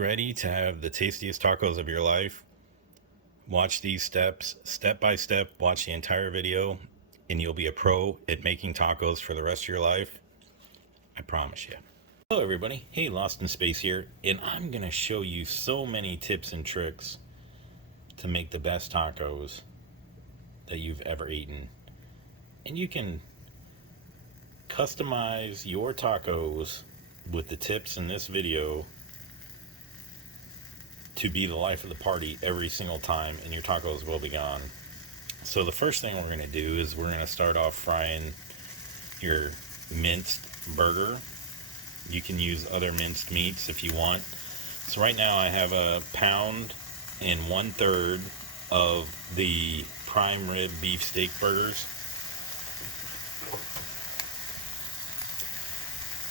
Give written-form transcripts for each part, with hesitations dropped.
ready to have the tastiest tacos of your life? Watch these steps, step by step, watch the entire video, and you'll be a pro at making tacos for the rest of your life. I promise you. Hello everybody, hey, Lost in Space here, and I'm going to show you so many tips and tricks to make the best tacos that you've ever eaten. And you can customize your tacos with the tips in this video to be the life of the party every single time, and your tacos will be gone. So the first thing we're going to do is we're going to start off frying your minced burger. You can use other minced meats if you want. So right now I have a pound and 1/3 of the prime rib beef steak burgers.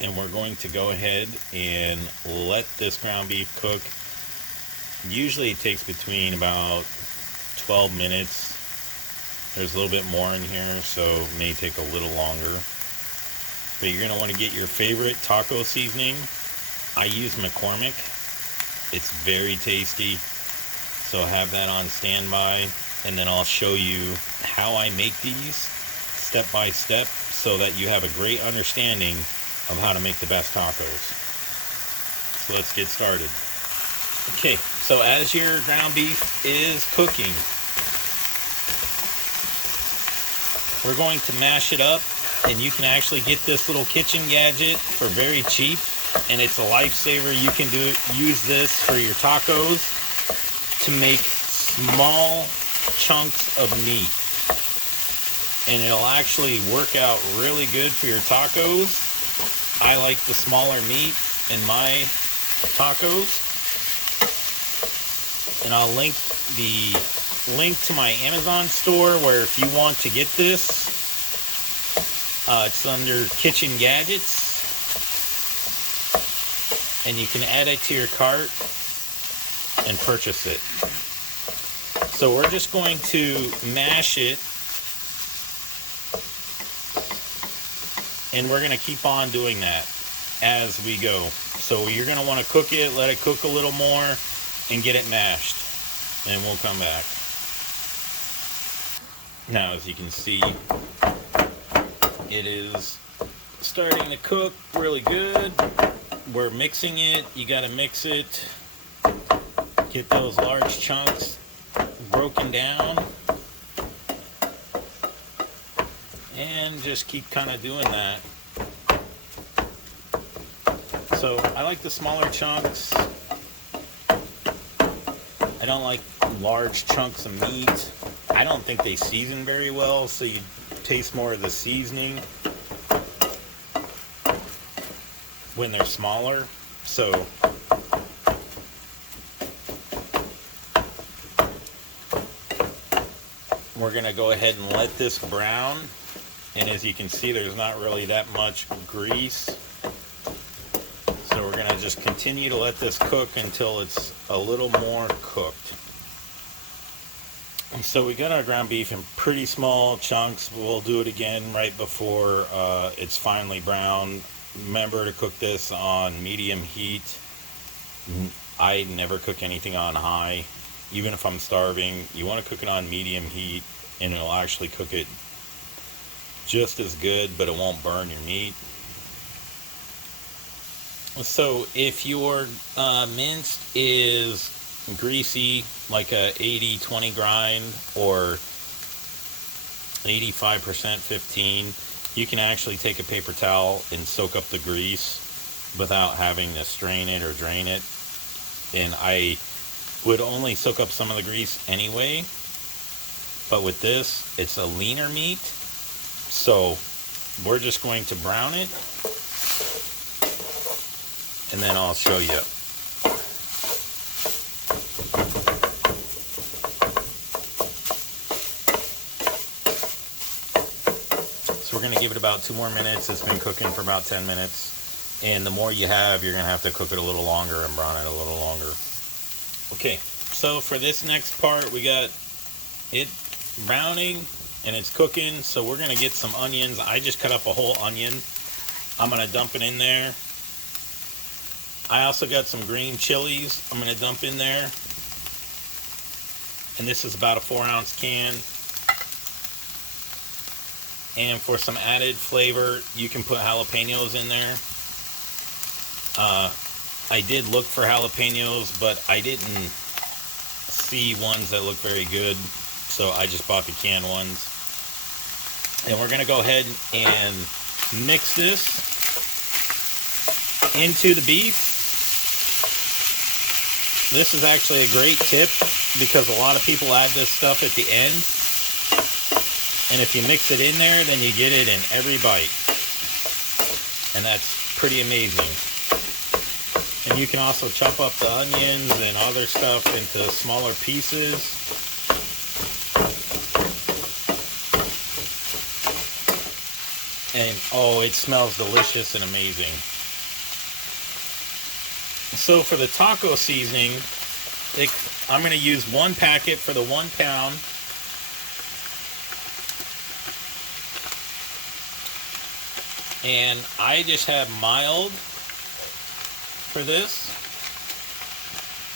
And we're going to go ahead and let this ground beef cook. Usually it takes between about 12 minutes. There's a little bit more in here, so it may take a little longer. But you're going to want to get your favorite taco seasoning. I use McCormick. It's very tasty. So have that on standby. And then I'll show you how I make these step by step so that you have a great understanding of how to make the best tacos. So let's get started. Okay, so as your ground beef is cooking, we're going to mash it up, and you can actually get this little kitchen gadget for very cheap, and it's a lifesaver. You can use this for your tacos to make small chunks of meat, and it'll actually work out really good for your tacos. I like the smaller meat in my tacos. And I'll link to my Amazon store, where if you want to get this, it's under kitchen gadgets, and you can add it to your cart and purchase it. So we're just going to mash it, and we're going to keep on doing that as we go. So you're going to want to cook it, let it cook a little more, and get it mashed, and we'll come back. Now, as you can see, it is starting to cook really good. We're mixing it. You got to mix it, get those large chunks broken down, and just keep kind of doing that. So I like the smaller chunks. I don't like large chunks of meat. I don't think they season very well, so you taste more of the seasoning when they're smaller. So we're going to go ahead and let this brown. And as you can see, there's not really that much grease. So we're going to just continue to let this cook until it's a little more cooked. And so we got our ground beef in pretty small chunks. We'll do it again right before it's finally brown. Remember to cook this on medium heat. I never cook anything on high. Even if I'm starving, you want to cook it on medium heat, and it'll actually cook it just as good, but it won't burn your meat. So if your minced is greasy, like a 80-20 grind or 85% 15, you can actually take a paper towel and soak up the grease without having to strain it or drain it. And I would only soak up some of the grease anyway, but with this, it's a leaner meat, so we're just going to brown it, and then I'll show you. So we're going to give it about 2 more minutes. It's been cooking for about 10 minutes. And the more you have, you're going to have to cook it a little longer and brown it a little longer. Okay, so for this next part, we got it browning and it's cooking. So we're going to get some onions. I just cut up a whole onion. I'm going to dump it in there. I also got some green chilies I'm going to dump in there. And this is about a 4-ounce can. And for some added flavor, you can put jalapenos in there. I did look for jalapenos, but I didn't see ones that look very good, so I just bought the canned ones. And we're going to go ahead and mix this into the beef. This is actually a great tip because a lot of people add this stuff at the end. And if you mix it in there, then you get it in every bite. And that's pretty amazing. And you can also chop up the onions and other stuff into smaller pieces. And oh, it smells delicious and amazing. So for the taco seasoning, I'm going to use 1 packet for the 1 pound. And I just have mild for this.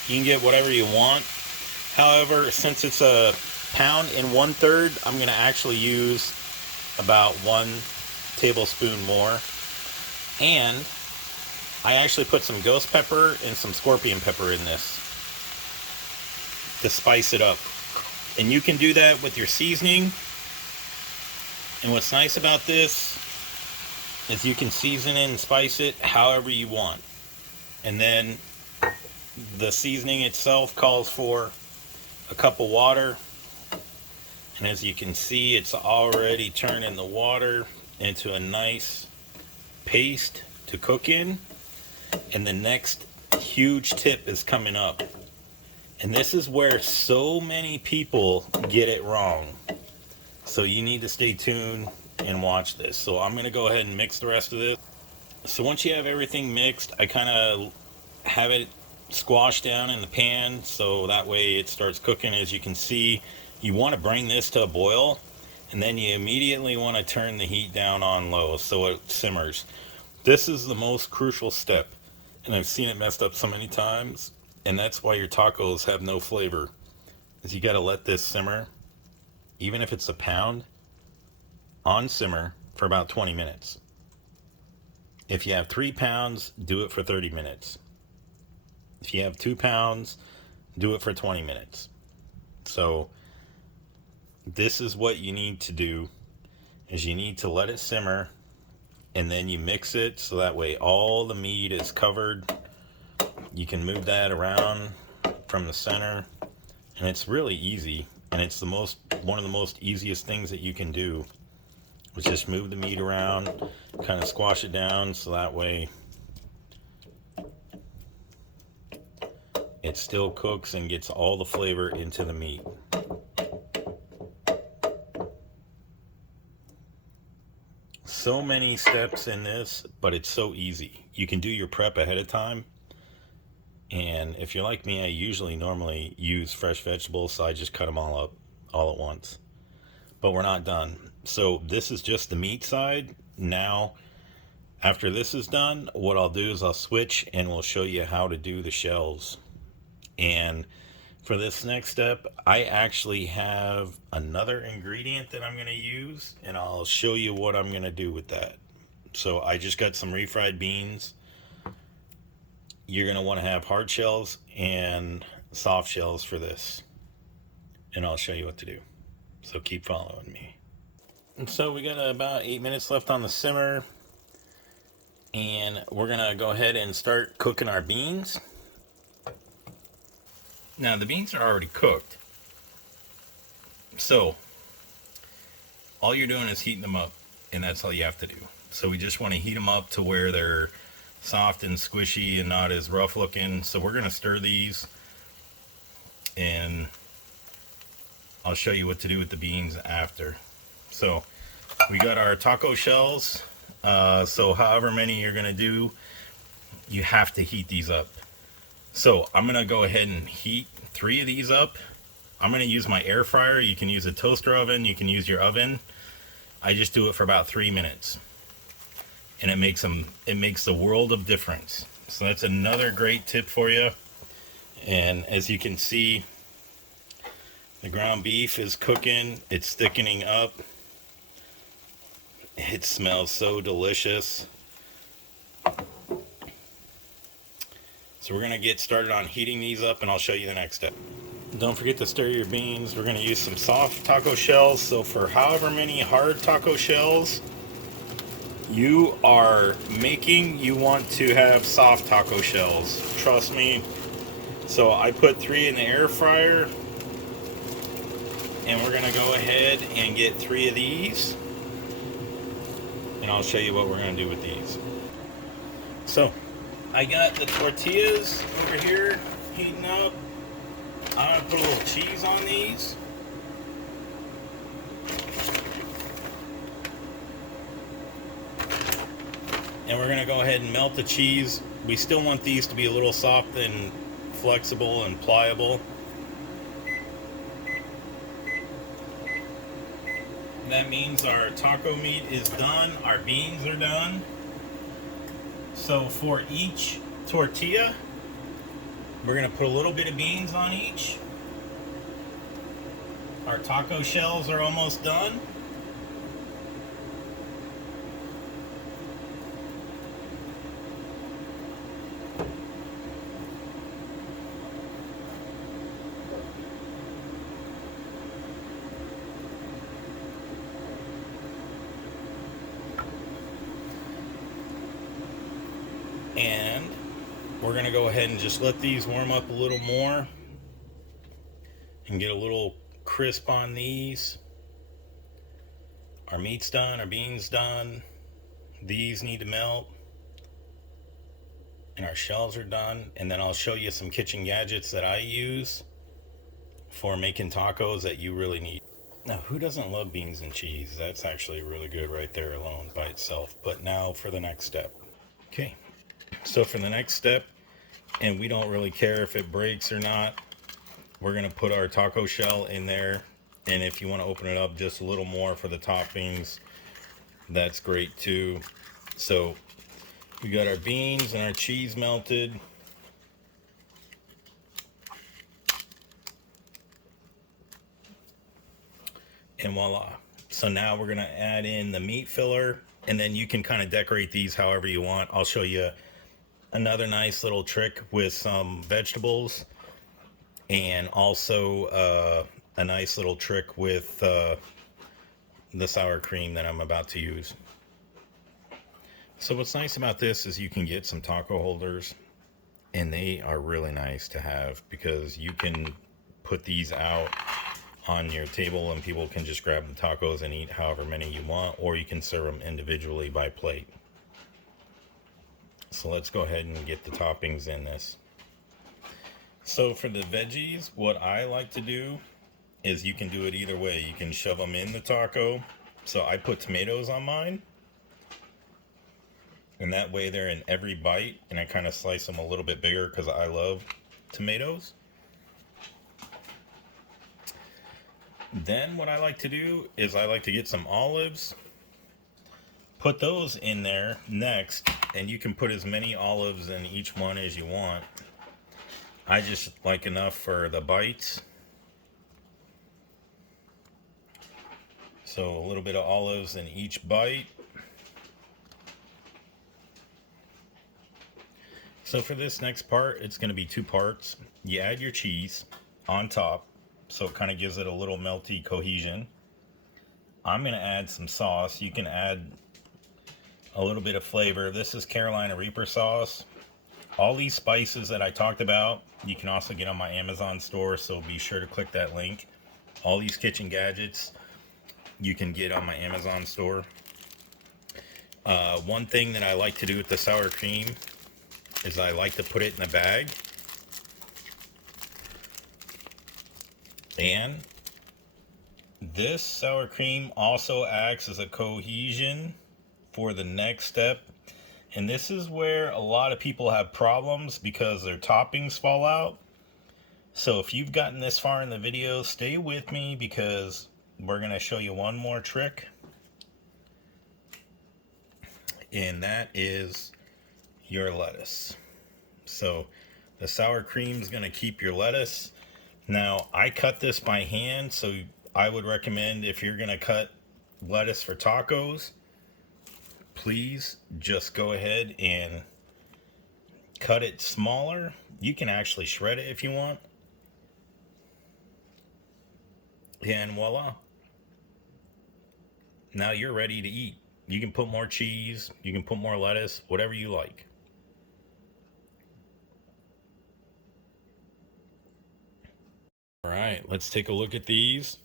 You can get whatever you want. However, since it's a pound and 1/3, I'm going to actually use about 1 tablespoon more. And I actually put some ghost pepper and some scorpion pepper in this to spice it up. And you can do that with your seasoning. And what's nice about this is you can season it and spice it however you want. And then the seasoning itself calls for a cup of water. And as you can see, it's already turning the water into a nice paste to cook in. And the next huge tip is coming up. And this is where so many people get it wrong. So you need to stay tuned and watch this. So I'm going to go ahead and mix the rest of this. So once you have everything mixed, I kind of have it squashed down in the pan so that way it starts cooking. As you can see, you want to bring this to a boil, and then you immediately want to turn the heat down on low so it simmers. This is the most crucial step, and I've seen it messed up so many times, and that's why your tacos have no flavor, is you got to let this simmer, even if it's a pound, on simmer for about 20 minutes. If you have 3 pounds, do it for 30 minutes. If you have 2 pounds, do it for 20 minutes. So this is what you need to do, is you need to let it simmer, and then you mix it so that way all the meat is covered. You can move that around from the center, and it's really easy, and it's one of the most easiest things that you can do. Is just move the meat around, kind of squash it down so that way it still cooks and gets all the flavor into the meat. So many steps in this, but it's so easy. You can do your prep ahead of time. And if you're like me, I usually normally use fresh vegetables, so I just cut them all up all at once. But we're not done. So this is just the meat side. Now, after this is done, what I'll do is I'll switch and we'll show you how to do the shells. And for this next step, I actually have another ingredient that I'm going to use, and I'll show you what I'm going to do with that. So I just got some refried beans. You're going to want to have hard shells and soft shells for this. And I'll show you what to do. So keep following me. And so we got about 8 minutes left on the simmer. And we're going to go ahead and start cooking our beans. Now the beans are already cooked. So all you're doing is heating them up. And that's all you have to do. So we just want to heat them up to where they're soft and squishy and not as rough looking. So we're going to stir these. And I'll show you what to do with the beans after. So we got our taco shells. So however many you're going to do, you have to heat these up. So I'm going to go ahead and heat 3 of these up. I'm going to use my air fryer. You can use a toaster oven. You can use your oven. I just do it for about 3 minutes. And it makes the world of difference. So that's another great tip for you. And as you can see, the ground beef is cooking. It's thickening up. It smells so delicious. So we're going to get started on heating these up, and I'll show you the next step. Don't forget to stir your beans. We're going to use some soft taco shells. So for however many hard taco shells you are making, you want to have soft taco shells. Trust me. So I put 3 in the air fryer, and we're going to go ahead and get 3 of these, and I'll show you what we're going to do with these. So I got the tortillas over here heating up. I'm going to put a little cheese on these. And we're going to go ahead and melt the cheese. We still want these to be a little soft and flexible and pliable. That means our taco meat is done. Our beans are done. So for each tortilla, we're going to put a little bit of beans on each. Our taco shells are almost done. And we're going to go ahead and just let these warm up a little more and get a little crisp on these. Our meat's done, our beans done. These need to melt. And our shells are done. And then I'll show you some kitchen gadgets that I use for making tacos that you really need. Now, who doesn't love beans and cheese? That's actually really good right there alone by itself. But now for the next step. Okay. So for the next step, and we don't really care if it breaks or not, we're going to put our taco shell in there. And if you want to open it up just a little more for the toppings, that's great too. So we got our beans and our cheese melted. And voila. So now we're going to add in the meat filler, and then you can kind of decorate these however you want. I'll show you another nice little trick with some vegetables, and also a nice little trick with the sour cream that I'm about to use. So what's nice about this is you can get some taco holders, and they are really nice to have because you can put these out on your table and people can just grab the tacos and eat however many you want, or you can serve them individually by plate. So let's go ahead and get the toppings in this. So for the veggies, what I like to do is you can do it either way. You can shove them in the taco. So I put tomatoes on mine, and that way they're in every bite, and I kind of slice them a little bit bigger because I love tomatoes. Then what I like to do is I like to get some olives, put those in there next, and you can put as many olives in each one as you want. I just like enough for the bites. So a little bit of olives in each bite. So for this next part, it's going to be 2 parts. You add your cheese on top, so it kind of gives it a little melty cohesion. I'm going to add some sauce. You can add a little bit of flavor. This is Carolina Reaper sauce. All these spices that I talked about, you can also get on my Amazon store, so be sure to click that link. All these kitchen gadgets you can get on my Amazon store. One thing that I like to do with the sour cream is I like to put it in a bag. And this sour cream also acts as a cohesion for the next step. And this is where a lot of people have problems because their toppings fall out. So if you've gotten this far in the video, stay with me because we're going to show you one more trick. And that is your lettuce. So the sour cream is going to keep your lettuce. Now, I cut this by hand, so I would recommend if you're going to cut lettuce for tacos, please just go ahead and cut it smaller. You can actually shred it if you want. And voila. Now you're ready to eat. You can put more cheese, you can put more lettuce, whatever you like. All right, let's take a look at these.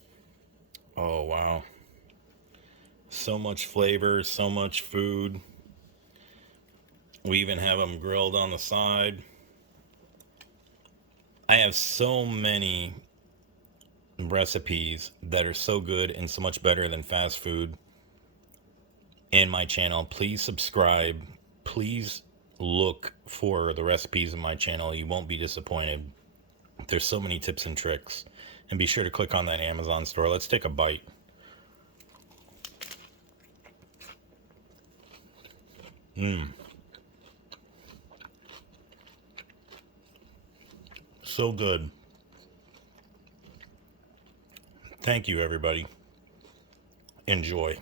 Oh, wow. So much flavor, so much food. We even have them grilled on the side. I have so many recipes that are so good and so much better than fast food in my channel. Please subscribe. Please look for the recipes in my channel. You won't be disappointed. There's so many tips and tricks. And be sure to click on that Amazon store. Let's take a bite. So good. Thank you, everybody. Enjoy.